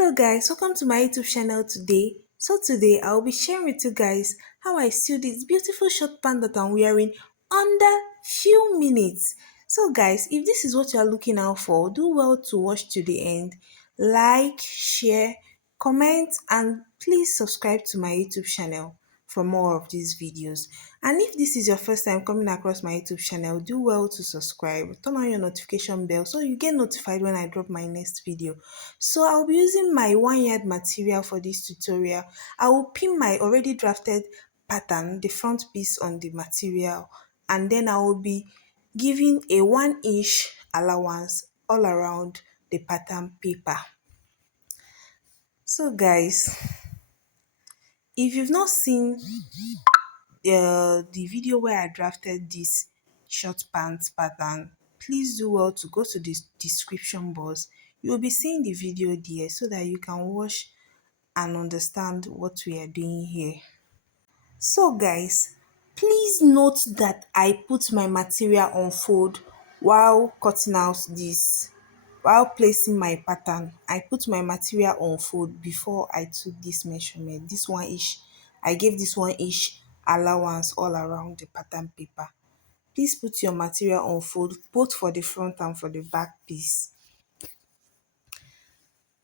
Hello guys, welcome to my YouTube channel today. So today I'll be sharing with you guys how I sew this beautiful short pant that I'm wearing under few minutes. So guys, if this is what you are looking out for, do well to watch to the end. Like, share, comment and please subscribe to my YouTube channel for more of these videos. And if this is your first time coming across my YouTube channel, do well to subscribe, turn on your notification bell so you get notified when I drop my next video. So I'll be using my 1 yard material for this tutorial. I will pin my already drafted pattern, the front piece on the material, and then I will be giving a 1 inch allowance all around the pattern paper. So guys, if you've not seen the video where I drafted this short pants pattern, please do well to go to the description box. You'll be seeing the video there so that you can watch and understand what we are doing here. So guys, please note that I put my material on fold while cutting out this. While placing my pattern, I put my material on fold before I took this measurement. This 1 inch, I gave this 1 inch allowance all around the pattern paper. Please put your material on fold both for the front and for the back piece.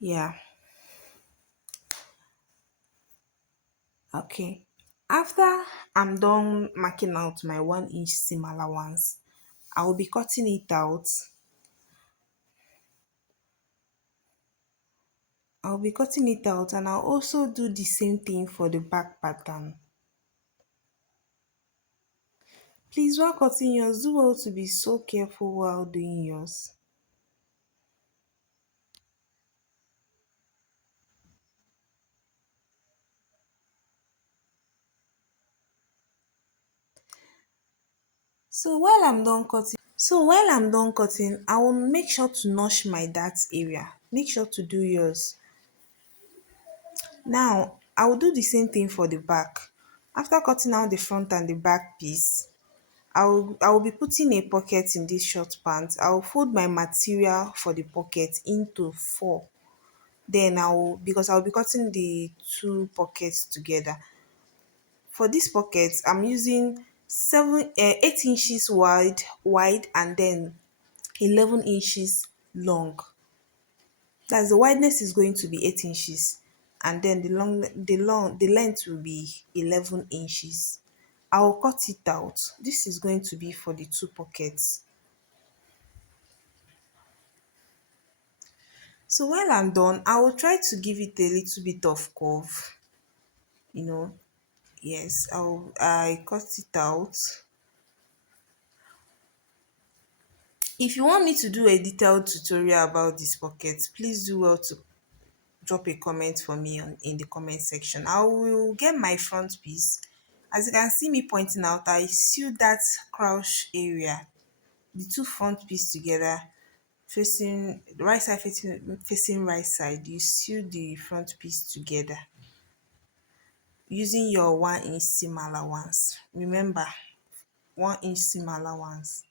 Yeah, okay. After I'm done marking out my 1 inch seam allowance, I will be cutting it out. I'll be cutting it out and I'll also do the same thing for the back pattern. Please, while cutting yours, do well to be so careful while doing yours. So while I'm done cutting, I will make sure to notch my dart area. Make sure to do yours. Now, I will do the same thing for the back. After cutting out the front and the back piece, I will be putting a pocket in this short pant. I will fold my material for the pocket into four. Then because I'll be cutting the two pockets together. For this pocket, I'm using 8 inches wide and then 11 inches long. That's the wideness is going to be 8 inches, and then the length will be 11 inches. I'll cut it out. This is going to be for the two pockets. So while I'm done, I will try to give it a little bit of curve, you know. Yes, I cut it out. If you want me to do a detailed tutorial about this pocket, please do well to drop a comment for me in the comment section. I will get my front piece. As you can see me pointing out, I sewed that crouch area, the two front piece together, facing the right side, facing right side. You sew the front piece together using your 1 inch seam allowance. Remember, 1 inch seam allowance.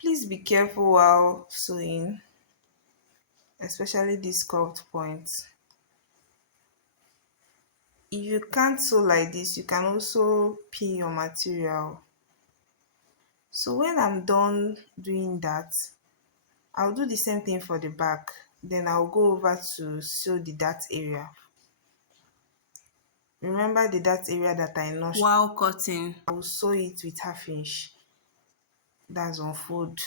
Please be careful while sewing, especially these curved points. If you can't sew like this, you can also pin your material. So when I'm done doing that, I'll do the same thing for the back. Then I'll go over to sew the dart area. Remember the dart area that I notched while cutting? I will sew it with 1/2 inch. That's on fold.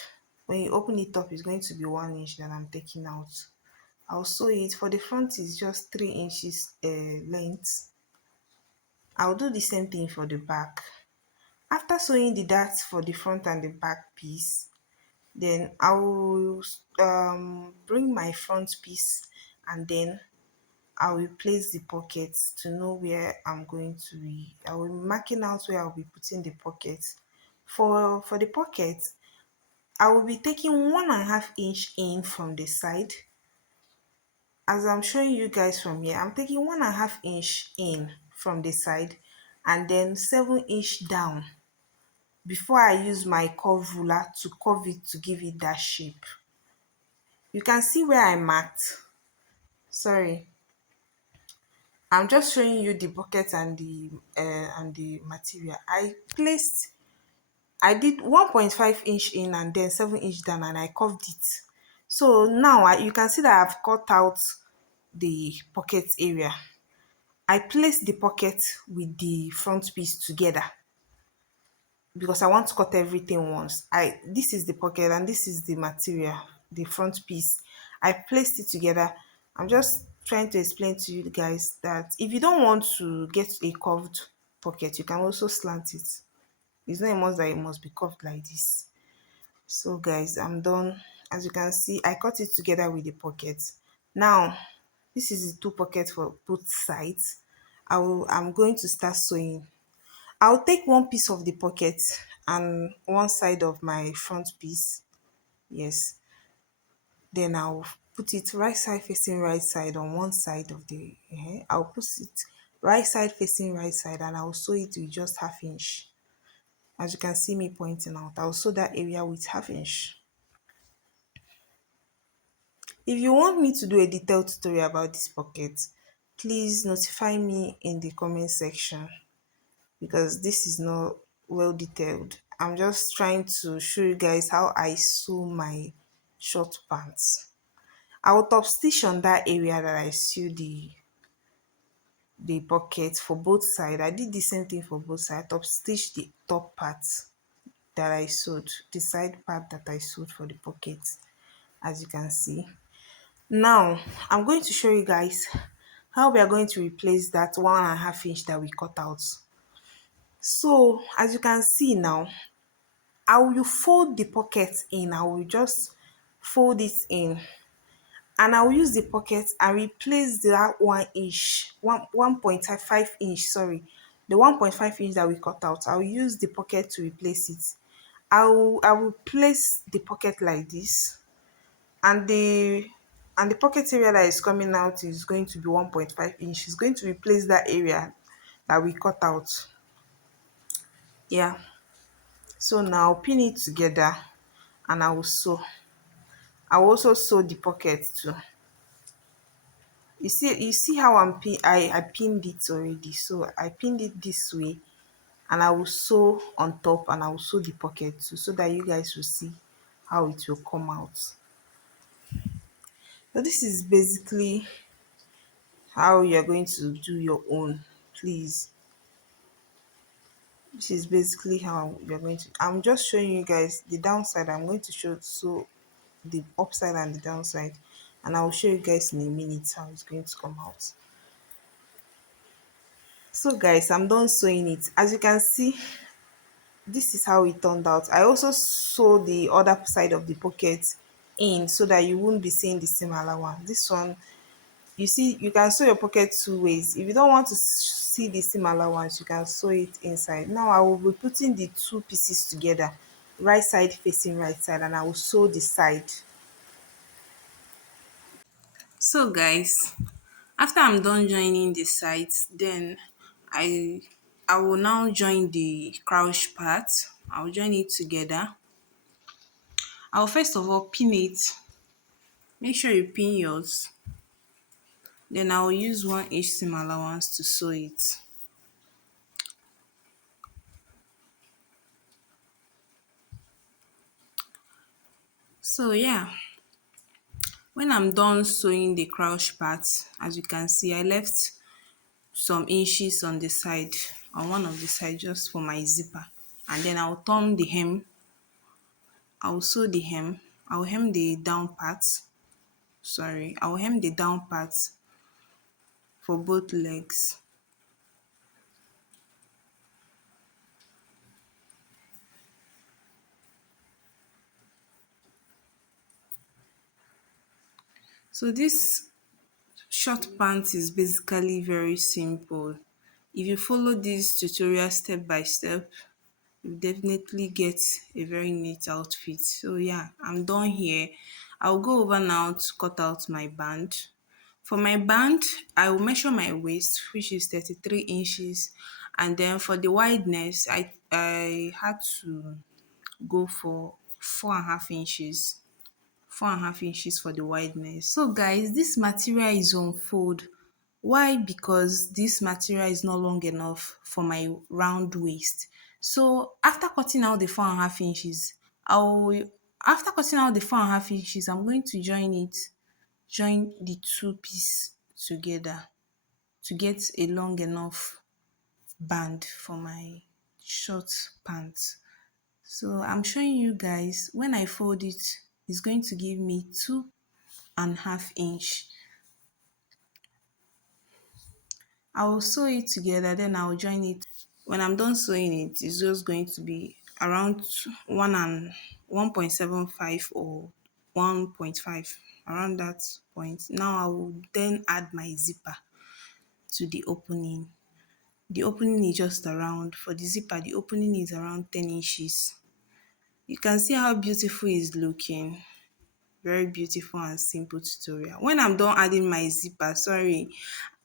When you open it up, it's going to be 1 inch that I'm taking out. I'll sew it. For the front is just 3 inches length. I'll do the same thing for the back. After sewing the darts for the front and the back piece, then I will bring my front piece and then I will place the pockets to know where I'm going to be. I will be marking out where I'll be putting the pockets. For the pockets, I will be taking 1.5 inch in from the side. As I'm showing you guys from here, I'm taking 1.5 inch in from the side and then 7 inch down. before I use my curve ruler to curve it to give it that shape. You can see where I marked. Sorry, I'm just showing you the bucket and the material. I did 1.5 inch in and then 7 inch down, and I curved it. So now you can see that I've cut out the pocket area. I placed the pocket with the front piece together because I want to cut everything once. This is the pocket and this is the material, the front piece. I placed it together. I'm just trying to explain to you guys that if you don't want to get a curved pocket, you can also slant it. It's not a must that it must be curved like this. So guys, I'm done. As you can see, I cut it together with the pocket. Now, this is the two pockets for both sides. I'm going to start sewing. I'll take one piece of the pocket and one side of my front piece. Yes. Then I'll put it right side facing right side on one side of the I'll put it right side facing right side, and I'll sew it with just half inch. As you can see me pointing out, I'll sew that area with half inch. If you want me to do a detailed tutorial about this pocket, please notify me in the comment section, because this is not well detailed. I'm just trying to show you guys how I sew my short pants. I will top stitch on that area that I sew the pocket for both sides. I did the same thing for both sides. Top stitch the top part that I sewed, the side part that I sewed for the pocket, as you can see. Now, I'm going to show you guys how we are going to replace that 1.5 inch that we cut out. So, as you can see now, I will fold the pocket in. I will just fold it in, and I will use the pocket and replace that 1 inch, 1.5 inch, sorry, the 1.5 inch that we cut out. I will use the pocket to replace it. I will place the pocket like this, and the pocket area that is coming out is going to be 1.5 inch. It's going to replace that area that we cut out. Yeah. So now I'll pin it together and I will sew. I will also sew the pocket too. You see how I pinned it already. So I pinned it this way, and I will sew on top, and I will sew the pocket too, so that you guys will see how it will come out. So this is basically how you're going to do your own. Please, this is basically how you're going to. I'm just showing you guys the downside. I'm going to show so the upside and the downside, and I will show you guys in a minute how it's going to come out. So guys, I'm done sewing it. As you can see, this is how it turned out. I also sew the other side of the pocket in so that you won't be seeing the similar one. This one, you see, you can sew your pocket two ways. If you don't want to see the similar ones, you can sew it inside. Now I will be putting the two pieces together, right side facing right side, and I will sew the side. So guys, after I'm done joining the sides, then I I will now join the crouch part. I'll join it together. I'll first of all pin it. Make sure you pin yours. Then I'll use 1 inch seam allowance to sew it. So yeah, when I'm done sewing the crouch part, as you can see, I left some inches on the side, on one of the side, just for my zipper. And then I'll turn the hem. I'll sew the hem. I'll hem the down part. Sorry, I'll hem the down part for both legs. So this short pants is basically very simple. If you follow this tutorial step by step, you definitely get a very neat outfit. So yeah, I'm done here. I'll go over now to cut out my band. For my band, I will measure my waist, which is 33 inches, and then for the wideness, I had to go for 4.5 inches, 4.5 inches for the wideness. So guys, this material is on fold. Why? Because this material is not long enough for my round waist. So after cutting out the 4.5 inches, I'll after cutting out the 4.5 inches, I'm going to join the two piece together to get a long enough band for my short pants. So I'm showing you guys when I fold it, it's going to give me 2.5 inch. I will sew it together, then I'll join it. When I'm done sewing it, it's just going to be around 1.75 or 1.5, around that point. Now I will then add my zipper to the opening. The opening is just around, for the zipper, the opening is around 10 inches. You can see how beautiful it's looking. Very beautiful and simple tutorial. When I'm done adding my zipper, sorry,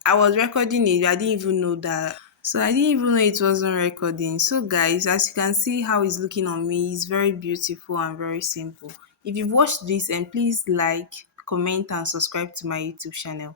I was recording it, I didn't even know that. So I didn't even know it wasn't recording. So guys, as you can see how it's looking on me, it's very beautiful and very simple. If you've watched this, and please like, comment and subscribe to my YouTube channel.